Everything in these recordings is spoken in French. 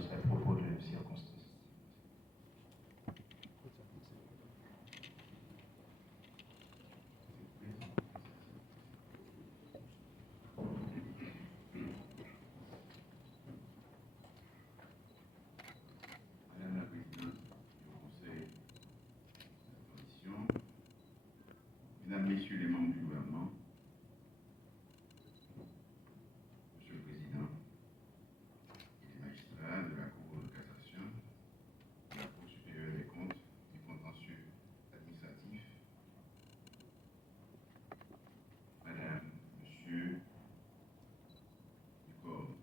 ces propos de circonstance. Madame la Présidente du Conseil de la Commission, Mesdames, Messieurs les membres du gouvernement, Monsieur le Président, et les magistrats de la Cour de cassation, de la Cour supérieure des comptes, du contentieux administratif, Madame, Monsieur du corps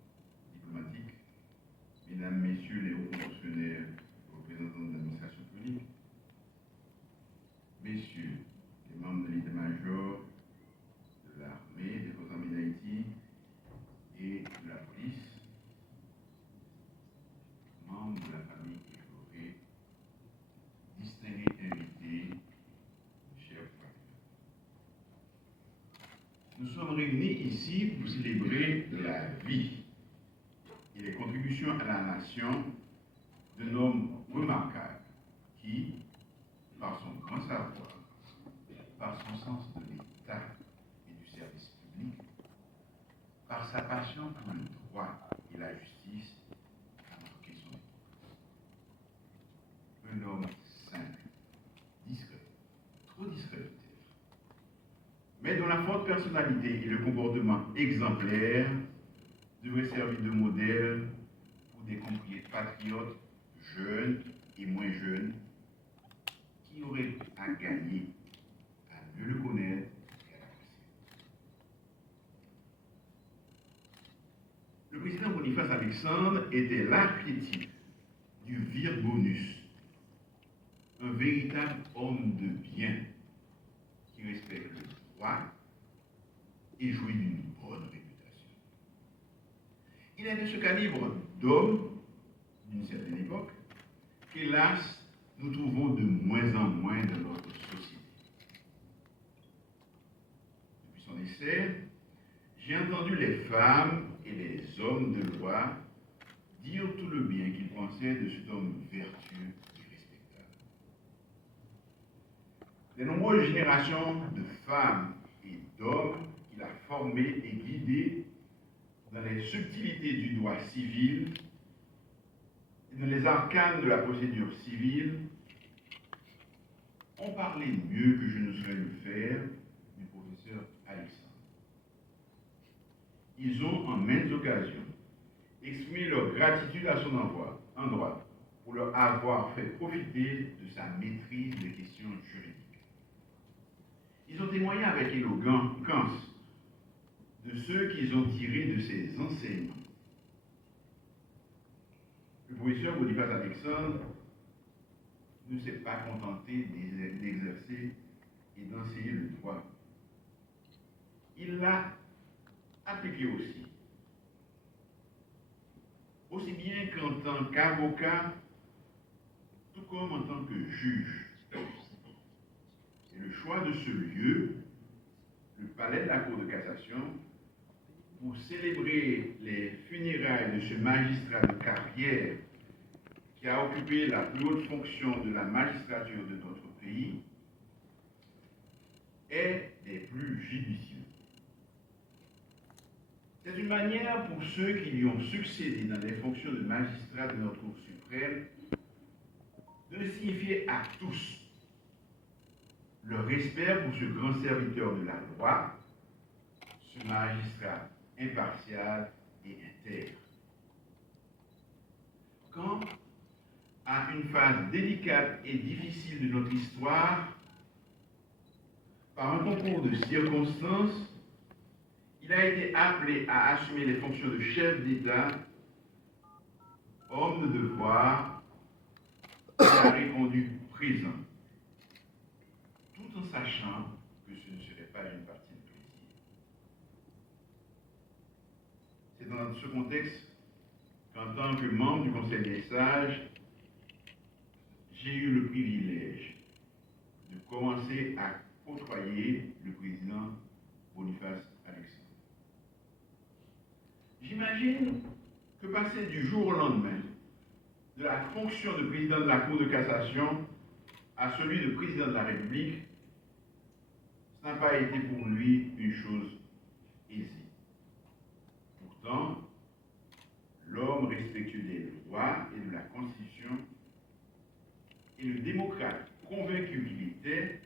diplomatique, Mesdames, Messieurs les hauts fonctionnaires, représentants de l'administration publique, Messieurs les membres de l'état-major de l'armée, des forces armées d'Haïti et de la police, membres de la famille éplorée, distingués invités, chers frères. Nous sommes réunis ici pour célébrer la vie et les contributions à la nation d'un homme remarquable qui, par son grand savoir, par son sens de l'État et du service public, par sa passion pour le droit et la justice, a marqué son époque. Un homme simple, discret, trop discret peut-être, mais dont la forte personnalité et le comportement exemplaire devraient servir de modèle pour des compatriotes jeunes et moins jeunes qui auraient à gagner à mieux le connaître et à l'apprécier. Le président Boniface Alexandre était l'archétype du Virgonus, un véritable homme de bien qui respecte le droit et jouit d'une bonne réputation. Il est de ce calibre d'homme d'une certaine époque qu'hélas, nous trouvons de moins en moins dans notre société. Depuis son décès, j'ai entendu les femmes et les hommes de loi dire tout le bien qu'ils pensaient de cet homme vertueux et respectable. Les nombreuses générations de femmes et d'hommes qu'il a formés et guidés dans les subtilités du droit civil et dans les arcanes de la procédure civile ont parlé mieux que je ne saurais le faire du professeur Alexandre. Ils ont en maintes occasions exprimé leur gratitude à son endroit pour leur avoir fait profiter de sa maîtrise des questions juridiques. Ils ont témoigné avec éloquence de ceux qu'ils ont tirés de ses enseignements. Le professeur Boniface Alexandre ne s'est pas contenté d'exercer et d'enseigner le droit. Il l'a appliqué aussi bien qu'en tant qu'avocat, tout comme en tant que juge. Et le choix de ce lieu, le palais de la Cour de cassation, pour célébrer les funérailles de ce magistrat de carrière qui a occupé la plus haute fonction de la magistrature de notre pays, est des plus judicieux. C'est une manière pour ceux qui lui ont succédé dans les fonctions de magistrat de notre Cour suprême de signifier à tous leur respect pour ce grand serviteur de la loi, ce magistrat impartial et intègre. Quand, à une phase délicate et difficile de notre histoire, par un concours de circonstances, il a été appelé à assumer les fonctions de chef d'État, homme de devoir, qui a répondu présent, tout en sachant que ce ne serait pas une partie de plaisir. C'est dans ce contexte qu'en tant que membre du Conseil des sages, j'ai eu le privilège de commencer à côtoyer le président Boniface Alexandre. J'imagine que passer du jour au lendemain de la fonction de président de la Cour de cassation à celui de président de la République, ça n'a pas été pour lui une chose aisée. Pourtant, l'homme respectueux des lois et de la Constitution et le démocrate convaincu qu'il était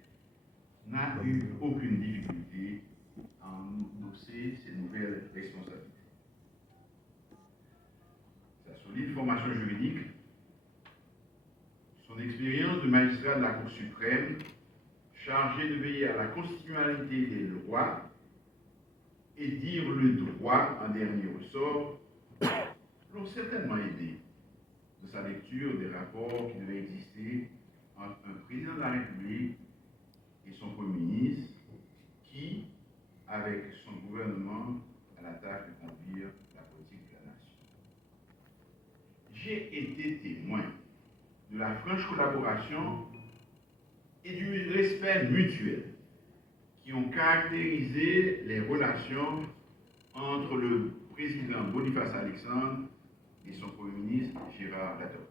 n'a eu aucune difficulté à endosser ses nouvelles responsabilités. Sa solide formation juridique, son expérience de magistrat de la Cour suprême, chargé de veiller à la constitutionnalité des lois et dire le droit en dernier ressort, l'ont certainement aidé de sa lecture des rapports qui devaient exister entre un président de la République et son Premier ministre, qui, avec son gouvernement, a la tâche de conduire la politique de la nation. J'ai été témoin de la franche collaboration et du respect mutuel qui ont caractérisé les relations entre le président Boniface Alexandre et son Premier ministre Gérard Latortue.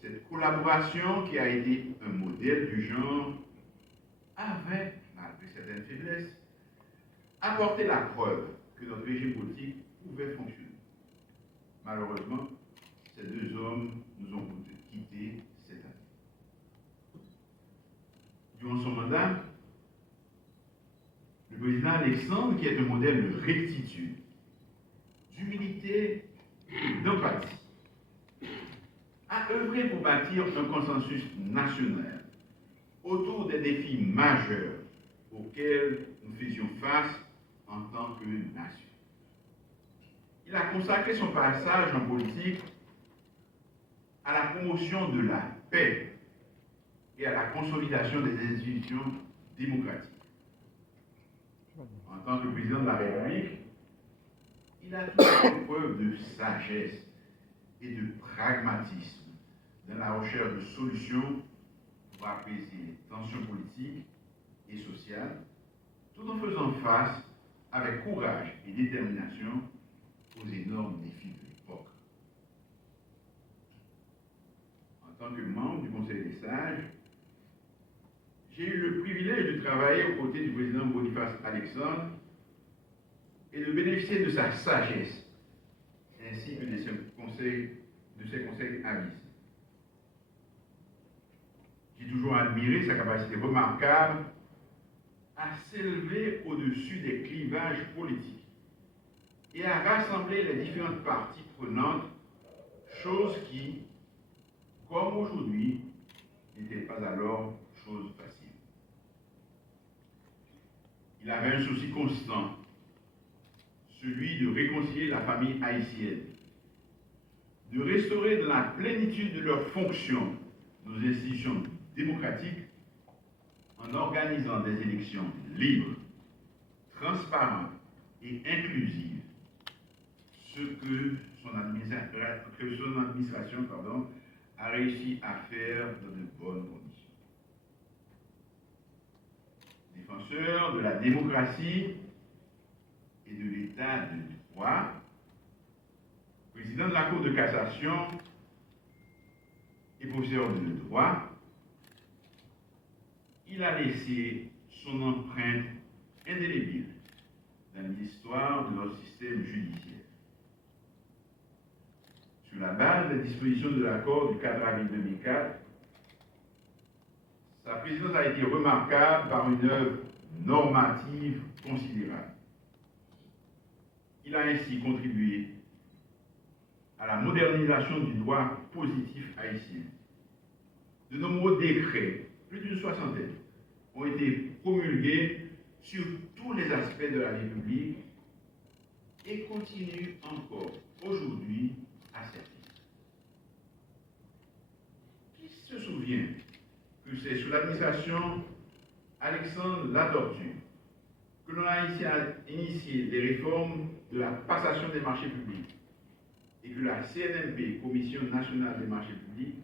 Cette collaboration qui a été un modèle du genre avait, malgré certaines faiblesses, apporté la preuve que notre régime politique pouvait fonctionner. Malheureusement, ces deux hommes nous ont quittés cette année. Durant son mandat, le président Alexandre, qui est un modèle de rectitude, d'humilité et d'empathie, a œuvré pour bâtir un consensus national autour des défis majeurs auxquels nous faisions face en tant que nation. Il a consacré son passage en politique à la promotion de la paix et à la consolidation des institutions démocratiques. En tant que président de la République, il a toujours fait preuve de sagesse et de pragmatisme dans la recherche de solutions pour apaiser les tensions politiques et sociales, tout en faisant face avec courage et détermination aux énormes défis de l'époque. En tant que membre du Conseil des sages, j'ai eu le privilège de travailler aux côtés du président Boniface Alexandre et de bénéficier de sa sagesse, ainsi que de ses conseils avisés. J'ai toujours admiré sa capacité remarquable à s'élever au-dessus des clivages politiques et à rassembler les différentes parties prenantes, chose qui, comme aujourd'hui, n'était pas alors chose facile. Il avait un souci constant, celui de réconcilier la famille haïtienne, de restaurer dans la plénitude de leurs fonctions nos institutions démocratiques en organisant des élections libres, transparentes et inclusives, ce que son administration a réussi à faire dans de bonnes conditions. Défenseur de la démocratie et de l'état de droit, président de la Cour de cassation et professeur de droit, il a laissé son empreinte indélébile dans l'histoire de notre système judiciaire. Sur la base des dispositions de l'accord du 4 avril 2004, sa présidence a été remarquable par une œuvre normative considérable. Il a ainsi contribué à la modernisation du droit positif haïtien. De nombreux décrets, plus d'une soixantaine, ont été promulgués sur tous les aspects de la République et continuent encore aujourd'hui à servir. Qui se souvient que c'est sous l'administration Alexandre Latortue que l'on a initié des réformes de la passation des marchés publics et que la CNMP, Commission nationale des marchés publics,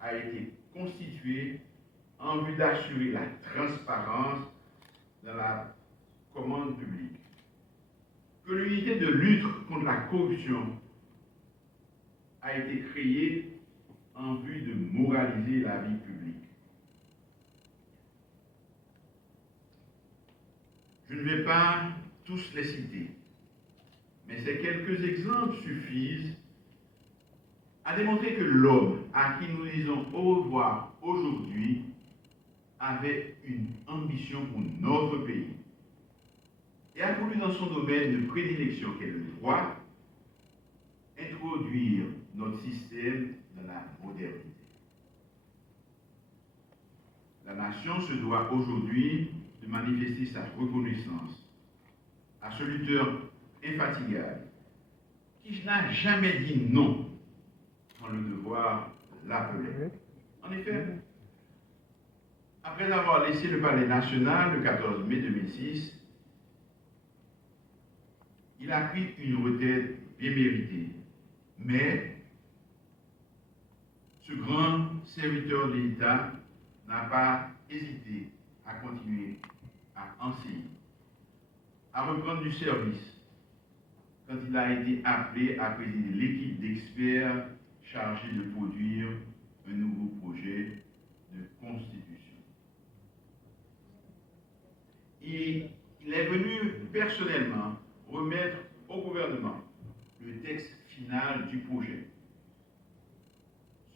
a été constituée en vue d'assurer la transparence dans la commande publique, que l'unité de lutte contre la corruption a été créé en vue de moraliser la vie publique. Je ne vais pas tous les citer, mais ces quelques exemples suffisent à démontrer que l'homme à qui nous disons au revoir aujourd'hui avait une ambition pour notre pays et a voulu dans son domaine de prédilection qu'est le droit introduire notre système dans la modernité. La nation se doit aujourd'hui de manifester sa reconnaissance à ce lutteur infatigable qui n'a jamais dit non quand le devoir l'appelait. En effet, après avoir laissé le palais national le 14 mai 2006, il a pris une retraite bien méritée. Mais ce grand serviteur de l'État n'a pas hésité à continuer à enseigner, à reprendre du service quand il a été appelé à présider l'équipe d'experts chargée de produire un nouveau projet de constitution. Et il est venu personnellement remettre au gouvernement le texte final du projet.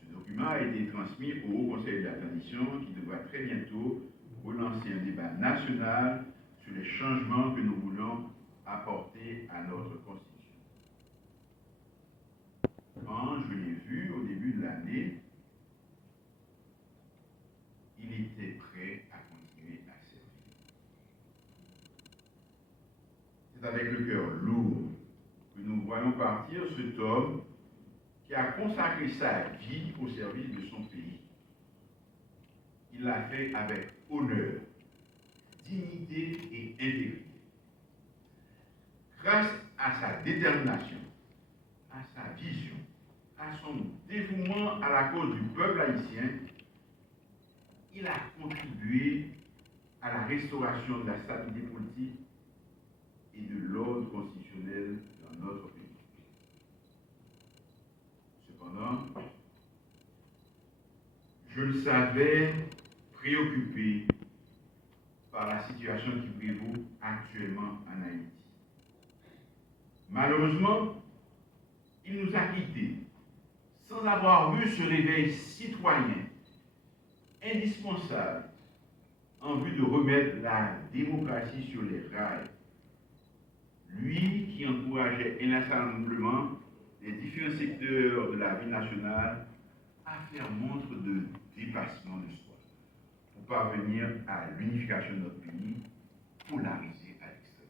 Ce document a été transmis au Haut Conseil de la Tradition qui devra très bientôt relancer un débat national sur les changements que nous voulons apporter à notre Constitution. Quand je l'ai vu au début de l'année, il était prêt à continuer à servir. C'est avec le cœur lourd que nous voyons partir cet homme qui a consacré sa vie au service de son pays. Il l'a fait avec honneur, dignité et intégrité. Grâce à sa détermination, à sa vision, à son dévouement à la cause du peuple haïtien, il a contribué à la restauration de la stabilité politique et de l'ordre constitutionnel dans notre pays. Cependant, je le savais préoccupé par la situation qui prévaut actuellement en Haïti. Malheureusement, il nous a quittés sans avoir vu ce réveil citoyen indispensable en vue de remettre la démocratie sur les rails. Lui qui encourageait inlassablement les différents secteurs de la vie nationale à faire montre de dépassement de soi pour parvenir à l'unification de notre pays, polarisé à l'extrême.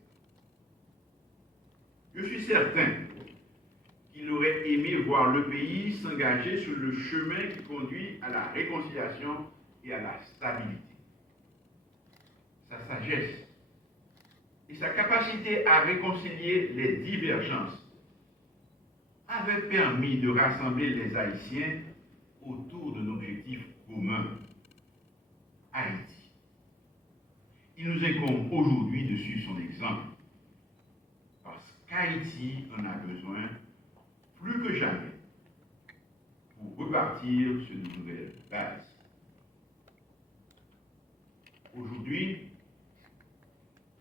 Je suis certain qu'il aurait aimé voir le pays s'engager sur le chemin qui conduit à la réconciliation et à la stabilité. Sa sagesse et sa capacité à réconcilier les divergences avaient permis de rassembler les Haïtiens autour d'un objectif commun, Haïti. Il nous incombe aujourd'hui de suivre son exemple, parce qu'Haïti en a besoin plus que jamais pour repartir sur de nouvelles bases. Aujourd'hui,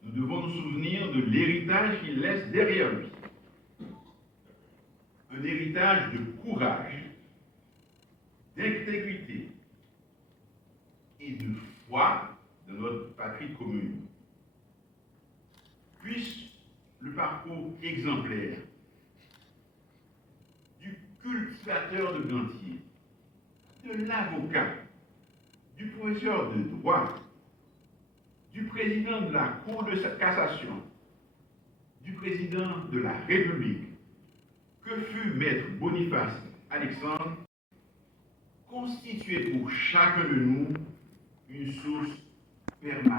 nous devons nous souvenir de l'héritage qu'il laisse derrière lui. Un héritage de courage, d'intégrité et de foi dans notre patrie commune. Puisse le parcours exemplaire du cultivateur de gantier, de l'avocat, du professeur de droit, du président de la Cour de cassation, du président de la République, que fut Maître Boniface Alexandre, constituer pour chacun de nous une source permanente